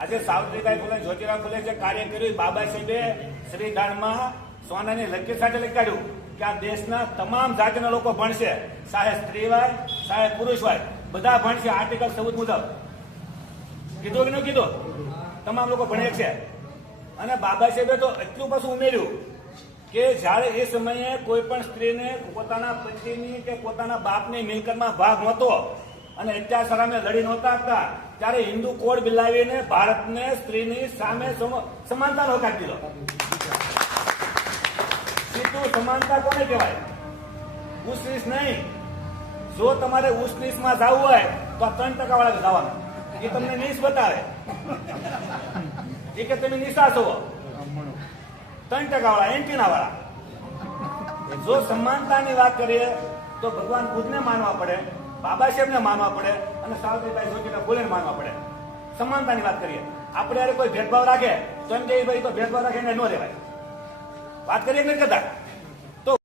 આજે સાવિત્રીબાઈ ફૂલે, જ્યોતિરાવ ફૂલે જે કાર્ય કર્યું, બાબા સાહેબે શ્રીદાનમાં સોનાની લકીર સાથે લખાડ્યું કે આ દેશના તમામ જાતિના લોકો ભણશે, ચાહે સ્ત્રી હોય ચાહે પુરુષ હોય, બધા ભણશે. આર્ટિકલ 14 મુજબ કીધું કે ન કીધું? તમામ લોકો ભણે છે. અને બાબા સાહેબે તો એટલું પાછું ઉમેર્યું કે જ્યારે એ સમયે કોઈ પણ સ્ત્રીને પોતાના પતિની કે પોતાના બાપની મિલકતમાં ભાગ નહોતો અને અત્યાચાર સામે લડી નહોતા આપતા, ત્યારે હિન્દુ કોડ બિલાવીને ભારતને સ્ત્રીની સામે સમાનતાનો હક આપી દીધો. સીધું સમાનતા કોને કહેવાય? ઉસનીસ નહીં. જો તમારે ઉસનીસમાં જવું હોય તો આ 3% વાળા જવાનું, એ તમને નીસ બતાવે એ કે તમે નિશા છો. 3% વાળા, એન્ટીના વાળા. જો સમાનતાની વાત કરીએ તો ભગવાન ખુદને માનવા પડે, બાબા સાહેબને માનવા પડે અને સાવિત્રીબાઈ જ્યોતિરાવ ફૂલેને માનવા પડે. સમાનતાની વાત કરીએ. આપણે યાર કોઈ ભેદભાવ રાખે તો એમ કે ભાઈ તો ભેદભાવ રાખે એને ન રહેવાય. વાત કરીએ નથી કરતા.